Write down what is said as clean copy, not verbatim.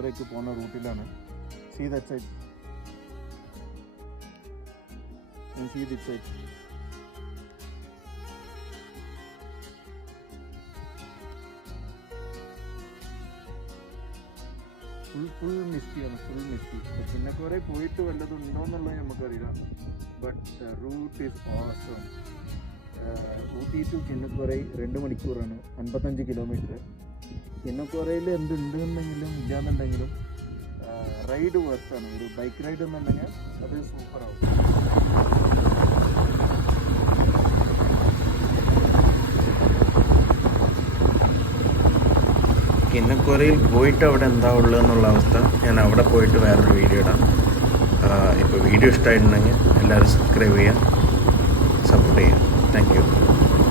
കിന്നക്കോരയ്ക്ക് പോകുന്ന റൂട്ടിലാണ്. See that side, see this side. Full മിസ്റ്റിയാണ്, ഫുൾ മിസ്റ്റി. കിന്നക്കോര പോയിട്ട് വല്ലതും ഉണ്ടോ എന്നുള്ളത് നമുക്കറിയില്ല. But route is awesome. Ooty to Kinnakorai 2 മണിക്കൂറാണ്, 55 കിലോമീറ്റർ. കിന്നക്കോരയിൽ എന്തുണ്ടെന്നെങ്കിലും ഇല്ലാന്നുണ്ടെങ്കിലും റൈഡ് വർക്കാണ്. ഒരു ബൈക്ക് റൈഡ് എന്നുണ്ടെങ്കിൽ അത് സൂപ്പറാവും. കിന്നക്കോരയിൽ പോയിട്ട് അവിടെ എന്താ ഉള്ളത് എന്നുള്ള അവസ്ഥ ഞാൻ അവിടെ പോയിട്ട് വേറൊരു വീഡിയോ ഇടാം. ഇപ്പോൾ വീഡിയോ ഇഷ്ടമായിട്ടുണ്ടെങ്കിൽ എല്ലാവരും സബ്സ്ക്രൈബ് ചെയ്യുക, സപ്പോർട്ട് ചെയ്യുക. Thank you.